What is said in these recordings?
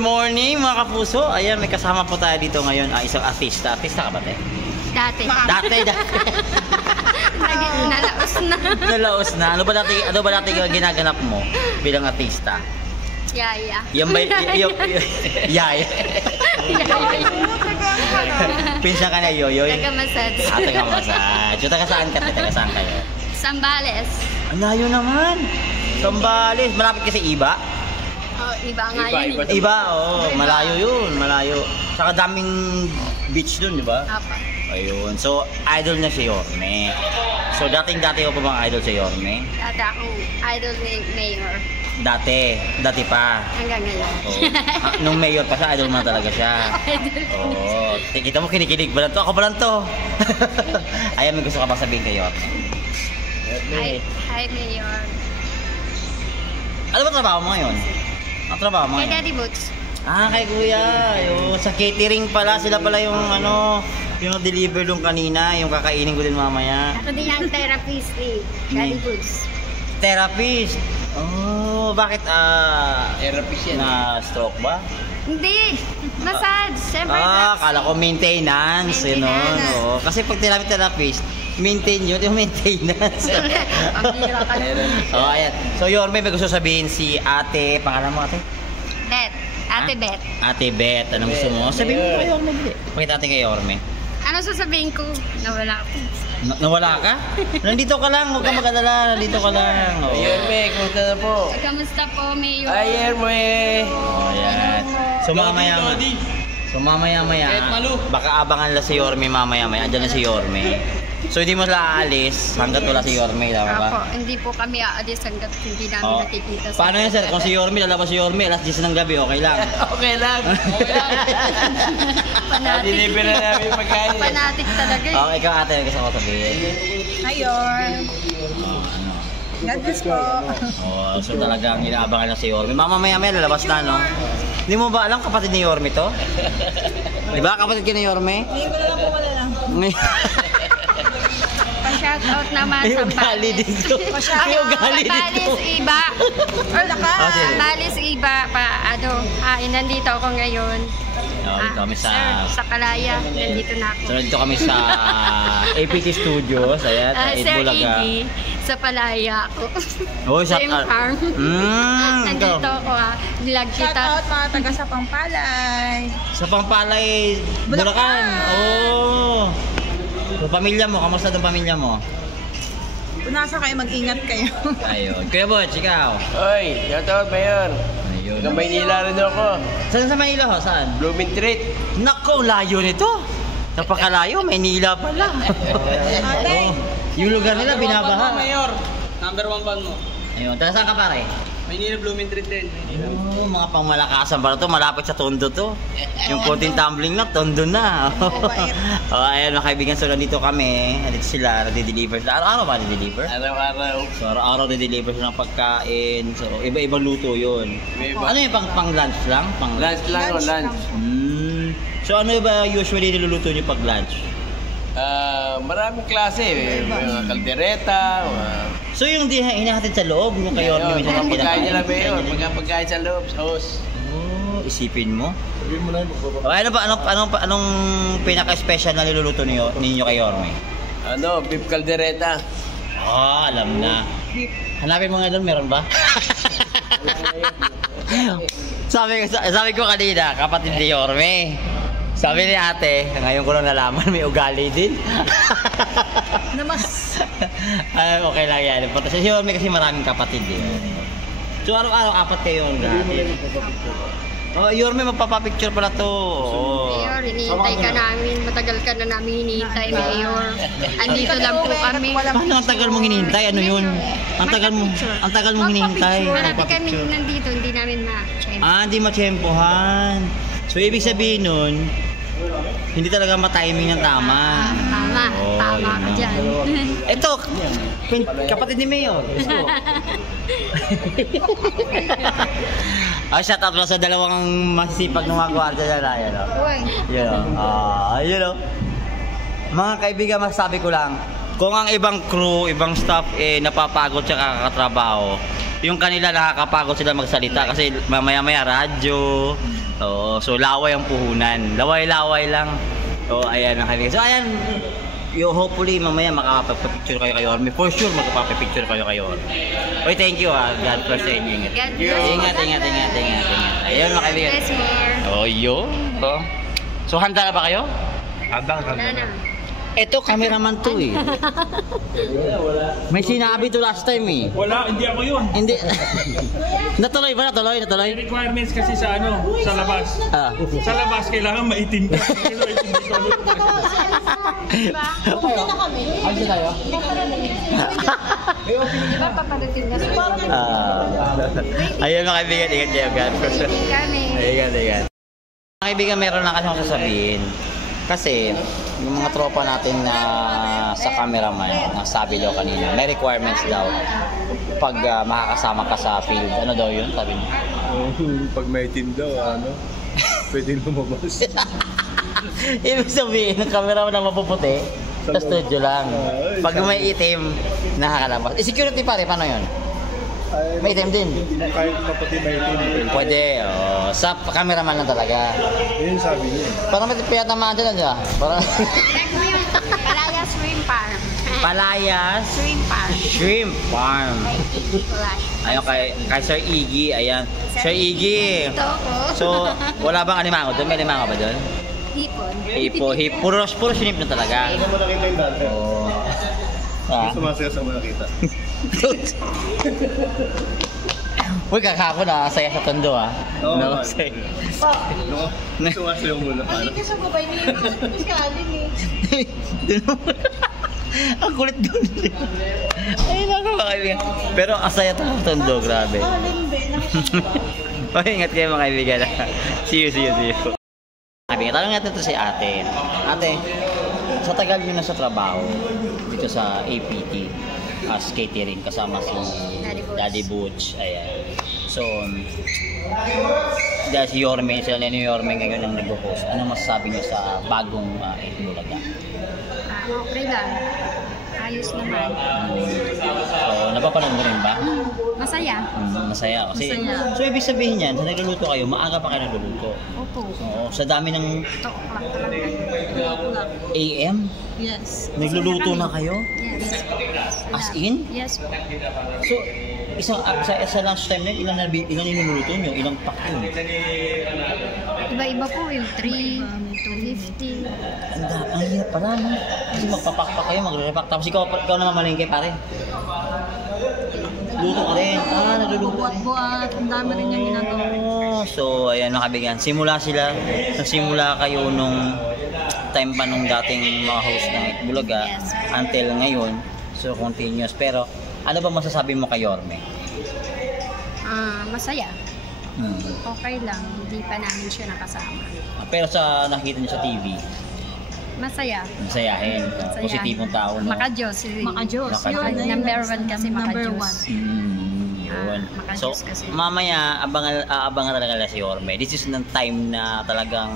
morning mga kapuso. Ayan, may kasama po tayo dito ngayon. Isang artista. Artista ka ba, te? Dati. Nalaos na. Nalaos na. Ano ba dati ginaganap mo bilang artista? Yaya. Yan ba Yaya? Pinsan ka na, Yoyoy? Taga-massage. Taga-massage. Taga saan ka? Taga saan kayo? Sambales. Ang layo naman. Sambales. Malapit kasi Iba? Oh, iba nga yun. Iba, malayo yun, malayo. Saka daming beach dun, di ba? Apa. Ayun. So, idol niya si Yorme. So, dating-dati ko pa bang idol si Yorme? Dati akong idol ni Mayor. Dati pa. Hanggang ngayon. Nung mayor pa siya, idol mo na talaga siya. Oo. Kita mo, kinikilig ba lang to? Ako ba lang to? Ayan, may gusto ka ba sabihin kay Yorme? Hi, Mayor. Ano ba trabaho mo ngayon? Ang trabaho mo Kay ngayon? Daddy Boots. Kay Kuya. Ayun, sa catering pala, sila pala yung yung deliver nung kanina, yung kakainin ko din mamaya. Ako din ang therapist ni Daddy Boots. Therapist? Oh, bakit Therapist yan. na stroke ba? Hindi. Massage. Siyempre. Kala ko maintenance. Maintenance. Oo. Kasi pag therapist, maintain yun, yung maintenance. Pambira ka. Ayan. So, Yorme, may gusto sabihin si ate, pangalan mo ate? Bet. Ate Bet. Ate Bet, anong gusto mo? Sabihin mo kay Yorme, bili. Pakita natin kay Yorme. Ano sasabihin ko? Nawala ako. Nawala ka? Nandito ka lang, huwag ka mag-alala. Nandito ka lang. Yorme, kumusta na po? Kamusta po, Mayor? Ay, Yorme! Ayan. So, mamaya-maya, baka abangan lang si Yorme mamaya-maya. Andyan na si Yorme. So, hindi mo aalis hanggat wala si Yorme, tama ba? Apo, hindi po kami aalis hanggat hindi namin nakikita sa... Paano yan, sir? Kung si Yorme, lalabas si Yorme, alas 10 ng gabi, okay lang? Okay lang. Fanatic. Deliver na namin yung pagkain. Fanatic talaga eh. Okay, ikaw ate, gusto ko sabihin. Ayon. God bless po. So talagang inaabangan na si Yorme. Mamaya-maya lalabas na, no? Hindi mo ba alam kapatid ni Yorme to? Di ba kapatid ka ni Yorme? Hindi ko na lang po, wala lang. Pa-shoutout naman sa Ugali Sambales. dito. Ugali dito. Sambales Iba. Sambales Iba. Nandito ako ngayon. Kami Sa Kalaya. Nandito na ako. So nandito kami sa APT Studios. Ayan, Sir Bulaga. Iggy, sa Palaya ako. Same farm. Nandito ako Vlog Shout kita. out mga taga sa Pampalay. Sa Pampalay, Bulacan. So, pamilya mo, kamusta ang pamilya mo? Kung nasa kayo, mag-ingat kayo. Ayun. Kuya Butch, ikaw? Oy, shout out, Mayor. Ayun. Hanggang Maynila rin ako. Saan sa Manila ho? Saan? Blooming Street. Nako, layo nito. Napakalayo, Manila pala. Ate. Yung lugar nila, binabaha. Mayor, number 1 ban mo. Ayun, taga saan ka pare? Maynila Blooming Street din. Mga pangmalakasan para to, malapit sa Tondo to. Yung konting tumbling na, Tondo na. Ayan mga kaibigan, so nandito kami. Nandito sila, nade-deliver. Araw-araw ba nade-deliver? Araw-araw. So araw-araw nade-deliver sila ng pagkain. So iba-ibang luto yun. Ano yung pang lunch lang? Pang Lunch lang o lunch. So ano ba usually niluluto nyo pag lunch? Maraming klase. Mga kaldereta. So yung hinahatid sa loob, yung kayo minsan ang pagkain nila, Mayor. Pagkain sa loob, sa host. Isipin mo. Ano ba anong pinaka-special na niluluto ninyo kay Yorme? Beef kaldereta. Alam na. Hanapin mo nga doon, meron ba? sabi ko kanina, kapatid ni Yorme. Sabi ni ate, ngayon ko lang nalaman, may ugali din. Namas. Okay lang yan. Si Yorme kasi maraming kapatid din. So araw-araw apat kayo ang dati. Yorme, magpapapicture pala to. Mayor, hinihintay ka namin. Matagal ka na namin hinihintay, Mayor. Andito lang po kami. Paano ang tagal mong hinihintay? Ano yun? Ang tagal mong hinihintay. Marami kami nandito, hindi namin ma-check. Hindi ma-tsempohan. So ibig sabihin nun, hindi talaga ma-timing ng tama. Tama ka dyan. Ito, kapatid ni Mayor. Shout out sa dalawang masipag ng mga gwardiya na yan. Yun o. Mga kaibigan, masasabi ko lang, kung ang ibang crew, ibang staff napapagod siya kakatrabaho, yung kanila nakakapagod sila magsalita kasi mamaya-maya radyo, Oo, so laway ang puhunan. Laway-laway lang. So, ayan ang kaibigan. So, ayan. Hopefully, mamaya makapapicture kayo kay Orme. For sure, magpapapicture kayo kay Orme. Oy, thank you ha. God bless sa inyo. Ingat. God bless. Ingat. Ayun mga kaibigan. Yes, more. Oh, yun. Oh. So, handa na ba kayo? Wala na. Ito, cameraman to eh. May sinabi to last time eh. Wala, hindi ako yun. Hindi. Natuloy ba? Natuloy? May requirements kasi sa sa labas. Ah. Sa labas, kailangan maitim ka. Pupunta na kami. Ayos tayo? Diba paparating na sa Ayun mga kaibigan, ingat kayo. God. kami. Ingat. Mga kaibigan, meron lang kasi akong sasabihin. Kasi, yung mga tropa natin na sa cameraman, na sabi daw kanina, may requirements daw pag makakasama ka sa field. Ano daw yun? Sabi niya. Pag may team daw, pwede lumabas. Ibig sabihin, ng cameraman na mapuputi, sa studio lang. Pag may itim, nakakalabas. Security pare, paano yun? May itim din. Kahit kapatid may team. Pwede, oh. Sa cameraman lang talaga. Yun sabi niya. Parang may piyat naman dyan, di ba? Parang... Check mo yung Palaya Shrimp Farm. Palayas Shrimp Farm. Shrimp Farm. Iggy Collash. Ayun, kay Sir Iggy, ayan. Sir Iggy. Ito ko. So, wala bang alimango doon? May alimango ba doon? Hipon. Puro shrimp na talaga. Hindi mo nakita yung dati. Oh. Ah. Sumasaya sa mo nakita. Uy, kakako na, saya sa tondo ah. Oo, No, man. say. No? Sumasayaw muna para. Hindi ka sa babay ni Kaling Ang kulit doon. Ay, naku mga kaibigan. Pero asaya sa tondo, grabe. Okay, ingat kayo mga kaibigan. See you. Kaibigan, tanong natin ito si ate. Ate, sa tagal nyo na sa trabaho, dito sa APT, as catering, kasama si Daddy Butch. Ayan. So, dahil si Yorme, sila ni Yorme ngayon ang nag-host. Ano masasabi niyo sa bagong Bulaga? Okay lang. Ayos naman. So, napapanood mo rin ba? Masaya. Masaya. Kasi, Masaya. so ibig sabihin yan, sa nagluluto kayo, maaga pa kayo nagluluto. Opo. So, sa dami ng 2 o'clock talaga. AM, Yes. nagluluto na kayo? Yes. As in? Yes. So, sa lunchtime na ilan niluluto nyo? Ilang pack yun? Iba-iba po yung 3, 250. Ang hirap pala, no? Kasi magpapak kayo, magre-repack. Tapos ikaw naman malingkay, pare. Luto ka rin. Nagluluto. Buat-buat. Ang dami rin yung ginagawa. So, ayan mga kaibigan. Nagsimula kayo nung time pa nung dating mga host ng Bulaga until ngayon. So, continuous. Pero, ano ba masasabi mo kay Yorme? Masaya. Okay lang. Hindi pa namin siya nakasama. Pero sa nakita niyo sa TV, Masaya. masayahin. Positibong tao, no? Maka-Diyos. Maka-Diyos. Maka-Diyos. Yun, Number 1 kasi Number maka-Diyos. Yun. So, Maka-Diyos kasi. mamaya, abangan talaga nila si Yorme. This is the time na talagang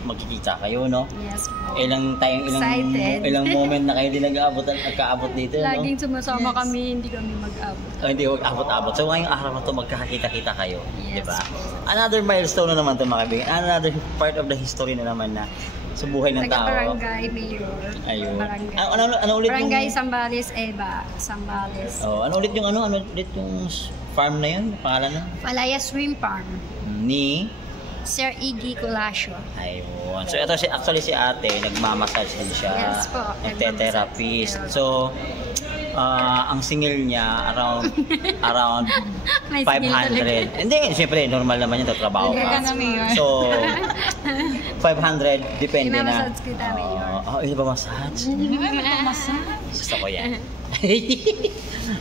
magkikita kayo, no? Yes. Ilang Excited. ilang moment na kayo din nag-aabot dito, no? Laging sumasama kami, hindi kami mag-abot. Hindi mag-abot-abot. So, ngayong araw na to, magkakita-kita kayo. Yes. Diba? Another milestone na naman to, mga kaibigan. Another part of the history na naman na sa buhay ng tao. Taga-barangay, Mayor. Ayun. Barangay. Ano ulit Barangay yung... Sambales, Eva. Sambales. Oh, ano ulit yung farm na yun? Pangalan na? Palaya Shrimp Farm. Ni... Sir Iggy Collacio. Ayun. So, ito actually si ate, nagmamassage din siya. Yes po. Nagte-therapist. So, ang singil niya around May singil 500. Hindi, siyempre normal naman yun, trabaho Hindi ka. ka na, Mayor. So, 500 depende na. Imamassage kita, Mayor. Hindi ba massage? Gusto ko yan.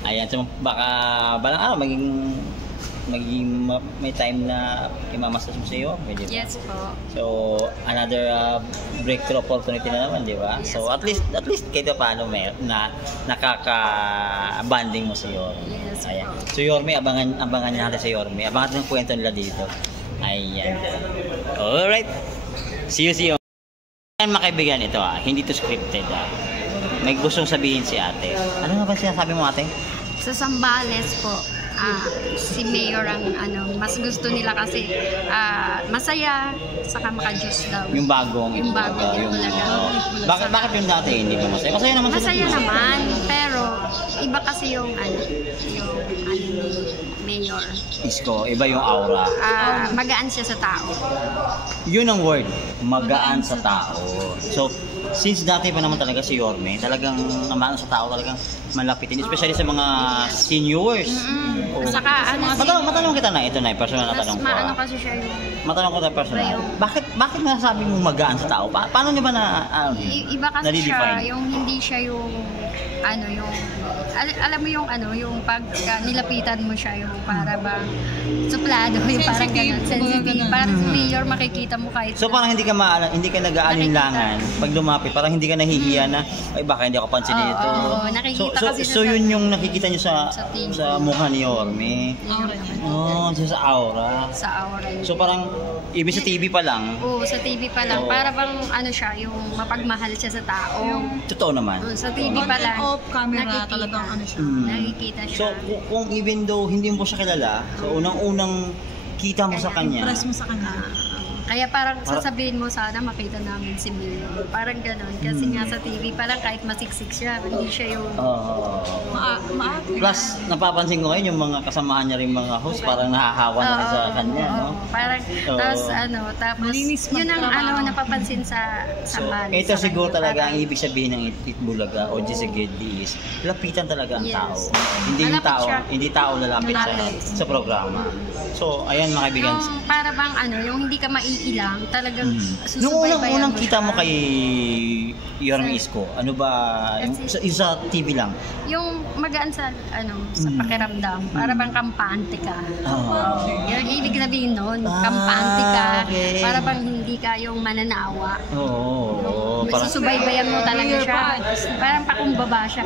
Ayan, so baka balang araw maging may time na imamassage mo sa iyo, pwede ba? Yes po. So, another breakthrough opportunity na naman, di ba? Yes. So, at least kahit paano na nakaka-banding mo sa Yorme. Yes Ayan. po. So, Yorme, abangan natin sa Yorme. Abangan natin ang kwento nila dito. Ayan. Alright. See you. Ayan mga kaibigan, ito hindi to scripted May gustong sabihin si ate. Ano nga ba sinasabi mo ate? Sa Sambales po, si Mayor ang mas gusto nila kasi masaya, saka maka-juice daw. Yung bagong Yung bagong yung Itbulaga. bakit yung dati hindi ba masaya? Masaya naman sila. Masaya naman, pero iba kasi yung ni Mayor. Isko, iba yung aura. Magaan siya sa tao. Yun ang word, magaan sa tao. So, since dati pa naman talaga si Yorme, talagang magaan sa tao, talagang malapitin, especially sa mga seniors. Oo. Saka Matanong kita na, ito na, personal na mas tanong ko. maano kasi siya yung Matanong ko na personal. Ayun. Bakit nasabi mo magaan sa tao? Paano niyo ba iba kasi siya, nalidefine? yung hindi siya yung alam mo yung yung pag nilapitan mo siya yung para bang suplado, yung parang ganun, sensitive. Parang si Mayor makikita mo kahit So parang hindi ka nag-aalinlangan pag lumapit, parang hindi ka nahihiya na ay baka hindi ako pansinin ito. Oo, nakikita kasi so yun yung nakikita niyo sa TV. sa mukha ni Yorme. Oh, sa aura. sa aura yun. So parang ibig sa TV pa lang, Oo, sa TV pa lang. Oo. Para bang siya, yung mapagmahal siya sa tao. totoo naman. Sa TV pa lang. Off camera, nakikita. talagang siya. Nakikita siya. So kung even though hindi mo siya kilala, so unang-unang kita mo sa kanya. Impress mo sa kanya. Kaya parang sasabihin mo, sana makita namin si Mayor. Parang ganon. Kasi nga sa TV pa lang, kahit masiksik siya, hindi siya yung... Plus, napapansin ko ngayon yung mga kasamahan niya rin mga host, parang nahahawa na rin sa kanya, no? Parang, tapos, Malinis yun ang magtrabaho. napapansin sa So, man. ito sa siguro kanya. talaga ang Parang- ibig sabihin ng Itbulaga o Gisegedi is lapitan talaga ang Yes. tao. Hindi yung Malapit tao, siya. hindi tao lalapit Malapit. sa programa. So, ayan mga kaibigan. Yung para bang yung hindi ka maiilang, talagang Nung susubaybayan unang kita mo siya. kay Yorme Isko, ano ba, yung sa TV lang? Yung magaan sa sa pakiramdam, para bang kampante ka. Yung ibig sabihin nun, kampante ka, okay. para bang hindi ka yung mananawa. Oo, May parang... susubaybayan mo talaga siya. Parang pakumbaba siya.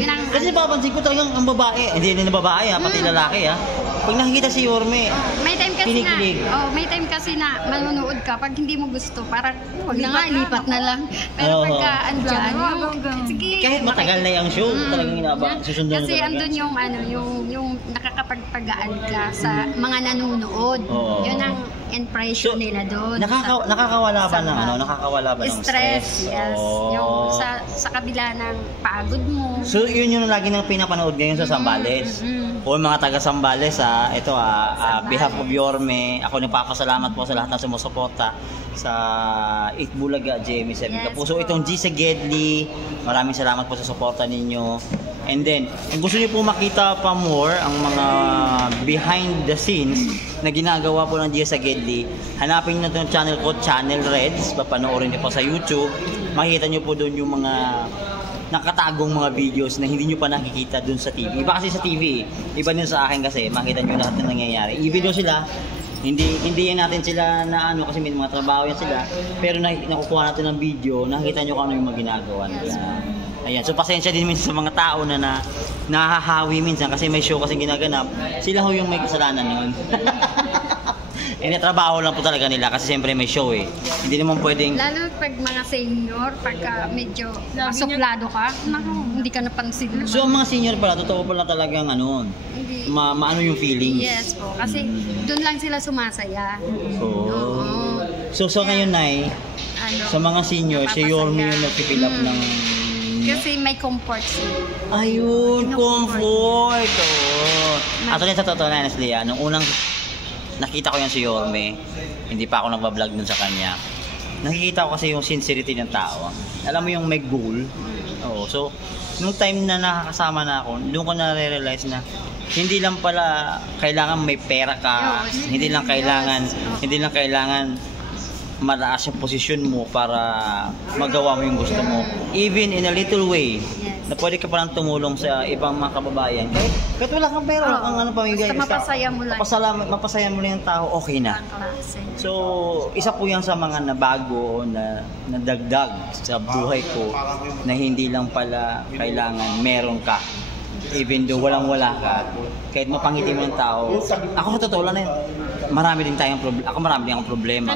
Yun ang Kasi napapansin ko talagang ang babae, hindi na babae pati lalaki Pag nakikita si Yorme, may time kasi kinikilig. may time kasi na manonood ka pag hindi mo gusto, parang wag na nga, lipat na lang. Pero pagka andyan, sige. kahit matagal na yung show, talagang susundan Kasi talaga. andun yung nakakapagpagaan ka sa mga nanonood. Oo. Yun ang impression nila doon. Nakakawala ba ng nakakawala ba ng stress? Yes. Oo. Yung sa kabila ng pagod mo. So yun yung lagi nang pinapanood ngayon sa Zambales. O mga taga Zambales ito behalf of Yorme, ako nagpapasalamat po sa lahat ng sumusuporta sa Itbulaga GMA7 Yes Kapuso. po. Itong Gisegedli, maraming salamat po sa suporta ninyo. And then, kung gusto niyo po makita pa more ang mga behind the scenes na ginagawa po ng Gisegedli, hanapin niyo na itong channel ko, Channel Reds. Papanoorin niyo po sa YouTube. Makikita niyo po doon yung mga nakatagong mga videos na hindi nyo pa nakikita dun sa TV. Iba kasi sa TV, iba din sa akin kasi makita nyo lahat na nangyayari. I-video sila, hindi yan natin sila na kasi may mga trabaho yan sila, pero nakukuha natin ng video, nakikita nyo kung ano yung mga ginagawa nila. Ayan, so pasensya din minsan sa mga tao na nahahawi minsan kasi may show kasi ginaganap, sila ho yung may kasalanan nun. Trabaho lang po talaga nila kasi siyempre may show Hindi naman pwedeng... Lalo pag mga senior, pagka medyo masuplado ka, hindi ka napansin. So ang mga senior pala, totoo pala talagang Hindi. maano yung feelings. Yes po, kasi doon lang sila sumasaya. Oo. So ngayon Nay, sa mga senior, si Yorme yung nagpipill up ng... Kasi may comfort sila. Ayun, comfort! Oo. Actually, sa totoo na, honestly, nung unang nakita ko yan si Yorme, hindi pa ako nagbablog dun sa kanya. Nakikita ko kasi yung sincerity ng tao. Alam mo yung may goal. Oo. So, nung time na nakakasama na ako, doon ko na-realize na hindi lang pala kailangan may pera ka, hindi lang kailangan malakas yung posisyon mo para magawa mo yung gusto mo. Even in a little way, na pwede ka palang tumulong sa ibang mga kababayan. Kahit wala kang pera, wala kang pamigay. Basta mapasaya mo lang. Mapasaya mo lang yung tao, okay na. So, isa po yan sa mga nabago na nadagdag sa buhay ko na hindi lang pala kailangan meron ka. Even though walang-wala ka, kahit mapangiti mo ng tao. Ako sa totoo lang marami din tayong problema. Ako marami din akong problema.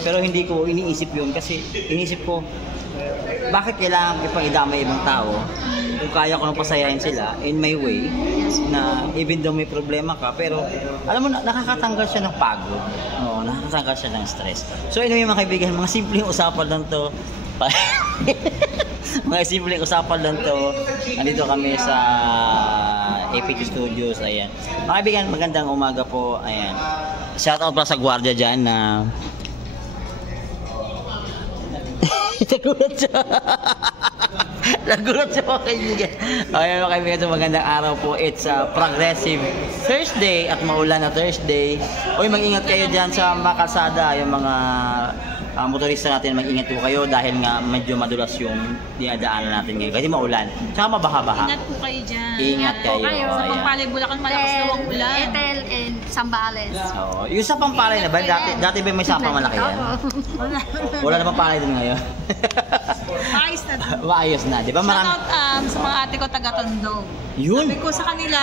Pero hindi ko iniisip yun kasi iniisip ko, bakit kailangan ipang-idamay ibang tao kung kaya ko nang pasayahin sila in my way, na even though may problema ka, pero alam mo, nakakatanggal siya ng pagod. Oo, nakakatanggal siya ng stress. So anyway mga kaibigan, mga simpleng usapan lang to. Mga simpleng usapan lang to. Nandito kami sa APT Studios, ayan. Mga kaibigan, magandang umaga po, ayan. Shoutout pa sa gwardiya dyan na nagulat siya. Nagulat siya mga kaibigan. Ayan mga kaibigan, so magandang araw po. It's Progressive Thursday at maulan na Thursday. Uy, mag-ingat kayo dyan sa makalsada. Yung mga motorista natin, mag-ingat po kayo dahil nga medyo madulas yung dinadaanan natin ngayon. Kasi maulan. Tsaka mabaha-baha. Ingat po kayo dyan. Ingat kayo. Sa Pampalay, Bulacan, malakas na ang ulan. Ethel and Sambales. Oo. Yung sa Pampalay na ba? Dati ba may sapa malaki yan? Wala na Pampalay din ngayon. Maayos na din. Maayos na. Di ba marami? Shoutout sa mga ate ko taga-Tondo. Yun. Sabi ko sa kanila,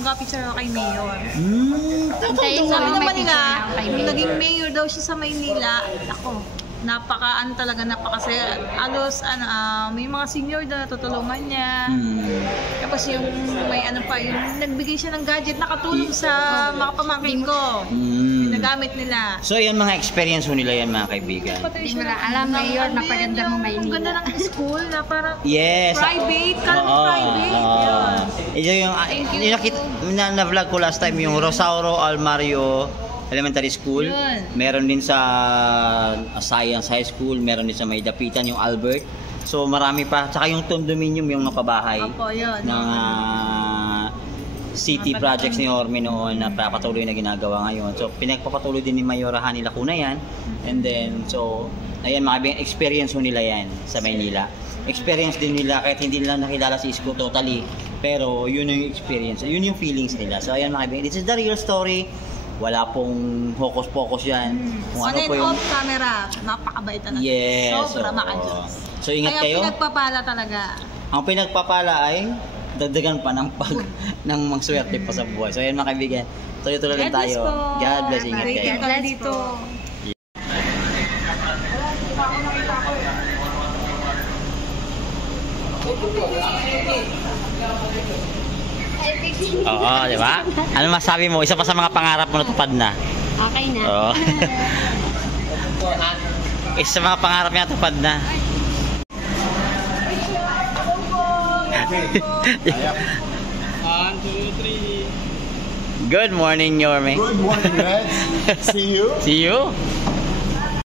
mag-picture ako kay Mayor. Hintayin ko Sabi lang may naman nila, picture na kay nung Mayor. naging mayor daw siya sa Maynila, ako, napakasaya. Alos, may mga senior daw na tutulungan niya. Tapos yung may yung nagbigay siya ng gadget na katulong sa mga pamangkin ko. Yung nagamit nila. So yan mga experience mo nila yan mga kaibigan. Hindi mo na alam, Mayor, napaganda mo Ang Maynila. ganda ng school na parang Yes. private, Oo, private. oo. Yun. Yung nakita na-vlog ko last time yung Rosauro Almario Elementary School. Yun. Meron din sa Science High School, meron din sa Maydapitan yung Albert. So marami pa. Tsaka yung condominium yung mga pabahay Opo, yun. ng city projects ni Orme noon na patuloy na ginagawa ngayon. So pinagpapatuloy din ni Mayor Hani Lacuna yan. And then so ayan mga experience mo nila yan sa Maynila. Experience din nila kahit hindi nila nakilala si Isko totally. Pero yun yung experience, yun yung feelings nila. So ayan mga kaibigan, this is the real story. Wala pong hocus-pocus yan. Kung On ano and po yung off camera, napakabait talaga. Yes. Sobra oo. maka-Diyos. So ingat Kaya kayo. pinagpapala talaga. Ang pinagpapala ay dagdagan pa ng ng mga swerte pa sa buhay. So ayan mga kaibigan, tuloy-tuloy lang God bless tayo. po. God bless, ingat Thank kayo. you kami dito. Oo, di ba? Ano masabi mo? Isa pa sa mga pangarap mo natupad na. Okay na. Oo. Isa sa mga pangarap niya natupad na. One, two, three. Good morning, Yorme. Good morning, Reds. See you. See you.